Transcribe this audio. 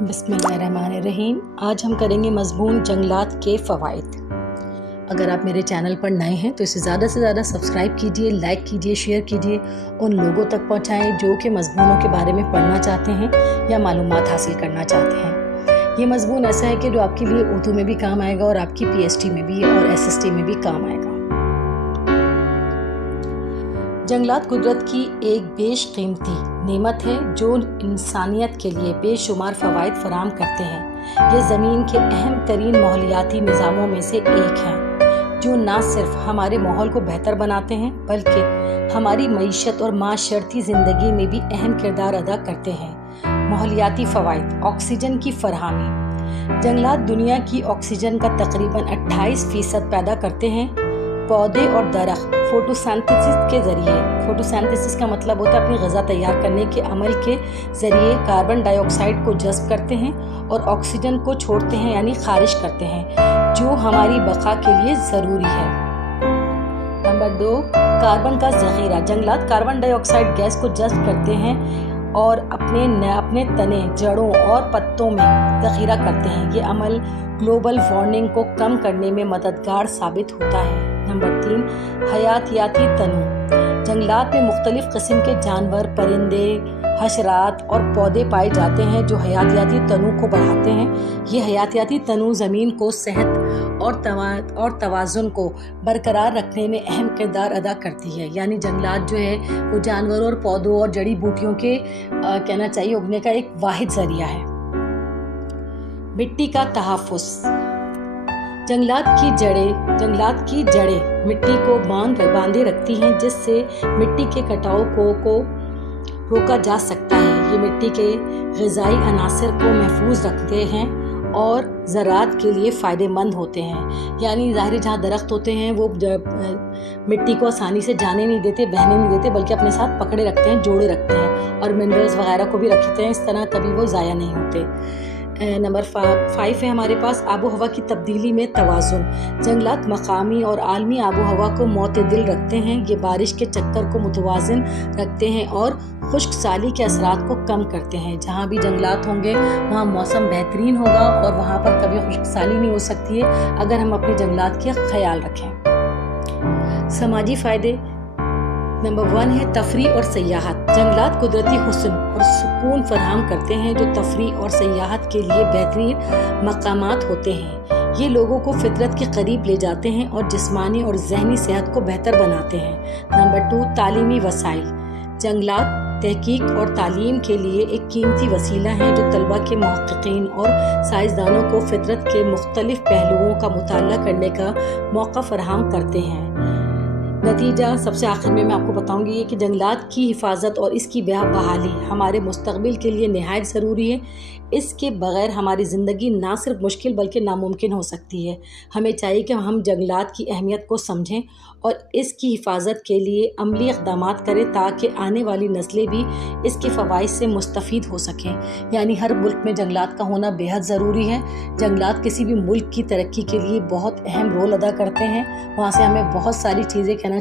बिस्मिल्लाहिर्रहमानिर्रहीम। आज हम करेंगे मज़मून जंगलात के फ़वाइद। अगर आप मेरे चैनल पर नए हैं तो इसे ज़्यादा से ज़्यादा सब्सक्राइब कीजिए, लाइक कीजिए, शेयर कीजिए, उन लोगों तक पहुँचाएँ जो कि मज़मूनों के बारे में पढ़ना चाहते हैं या मालूमात हासिल करना चाहते हैं। ये मज़मून ऐसा है कि जो आपके लिए उर्दू में भी काम आएगा और आपकी PhD में भी और SST में भी काम आएगा। जंगलात कुदरत की एक बेशकीमती नेमत है जो इंसानियत के लिए बेशुमार फ़वाइद फराहम करते हैं। ये ज़मीन के अहम तरीन माहौलियाती निज़ामों में से एक हैं जो न सिर्फ हमारे माहौल को बेहतर बनाते हैं बल्कि हमारी मईशत और माशरती ज़िंदगी में भी अहम किरदार अदा करते हैं। माहौलियाती फ़वाइद। ऑक्सीजन की फरहमी। जंगलात दुनिया की ऑक्सीजन का तकरीबन 28% पैदा करते हैं। पौधे और दरख्त फोटोसिंथेसिस के ज़रिए, फोटोसिंथेसिस का मतलब होता है अपनी ग़िज़ा तैयार करने के अमल के ज़रिए कार्बन डाइऑक्साइड को जज़्ब करते हैं और ऑक्सीजन को छोड़ते हैं यानी खारिज करते हैं, जो हमारी बका के लिए ज़रूरी है। नंबर 2, कार्बन का ज़ख़ीरा। जंगलात कार्बन डाइऑक्साइड गैस को जज़्ब करते हैं और अपने तने, जड़ों और पत्तों में ज़ख़ीरा करते हैं। ये अमल ग्लोबल वार्मिंग को कम करने में मददगार साबित होता है। नंबर 3, हयातियाती तनु। जंगलात में मुख्तलिफ़ किस्म के जानवर, परिंदे, हशरात और पौधे पाए जाते हैं जो हयातियाती तनु को बढ़ाते हैं। ये हयातियाती तनु ज़मीन को सेहत और तवाज़ुन को बरकरार रखने में अहम किरदार अदा करती है। यानी जंगलात जो है वो जानवरों और पौधों और जड़ी बूटियों के कहना चाहिए उगने का एक वाहिद ज़रिया है। मिट्टी का तहफ़्फ़ुज़। जंगलात की जड़ें मिट्टी को बांधे रखती हैं जिससे मिट्टी के कटाव को रोका जा सकता है। ये मिट्टी के ग़िज़ाई अनासर को महफूज रखते हैं और ज़राअत के लिए फ़ायदेमंद होते हैं। यानी ज़ाहिर जहाँ दरख्त होते हैं वो मिट्टी को आसानी से जाने नहीं देते, बहने नहीं देते, बल्कि अपने साथ पकड़े रखते हैं, जोड़े रखते हैं और मिनरल्स वगैरह को भी रखते हैं। इस तरह कभी वो ज़ाया नहीं होते। नंबर 5 है हमारे पास आबो हवा की तब्दीली में तवाज़ुन। जंगलात मकामी और आलमी आबो हवा को मुतदिल रखते हैं। ये बारिश के चक्कर को मुतवाज़िन रखते हैं और खुश्क साली के असरात को कम करते हैं। जहाँ भी जंगलात होंगे वहाँ मौसम बेहतरीन होगा और वहाँ पर कभी खुश्क साली नहीं हो सकती है अगर हम अपने जंगलात का ख्याल रखें। समाजी फ़ायदे। नंबर 1 है तफरी और सयाहत। जंगलात कुदरती हुस्न और सुकून फराहम करते हैं जो तफरी और सयाहत के लिए बेहतरीन मकामात होते हैं। ये लोगों को फितरत के करीब ले जाते हैं और जिस्मानी और ज़हनी सेहत को बेहतर बनाते हैं। नंबर 2, तालीमी वसाइल। जंगलात तहकीक और तालीम के लिए एक कीमती वसीला है जो तलबा के मुहक्किकीन और साइंसदानों को फितरत के मुख्तलिफ पहलुओं का मुताला करने का मौका फराहम करते हैं। नतीजा सबसे आखिर में मैं आपको बताऊंगी ये कि जंगलात की हिफाजत और इसकी बहाली हमारे मुस्तकबिल के लिए निहायत ज़रूरी है। इसके बग़ैर हमारी ज़िंदगी ना सिर्फ मुश्किल बल्कि नामुमकिन हो सकती है। हमें चाहिए कि हम जंगलात की अहमियत को समझें और इसकी हिफाजत के लिए अमली इक़दामात करें ताकि आने वाली नस्लें भी इसके फ़वाइद से मुस्तफ़ीद हो सकें। यानी हर मुल्क में जंगलात का होना बेहद ज़रूरी है। जंगलात किसी भी मुल्क की तरक्की के लिए बहुत अहम रोल अदा करते हैं। वहाँ से हमें बहुत सारी चीज़ें कहना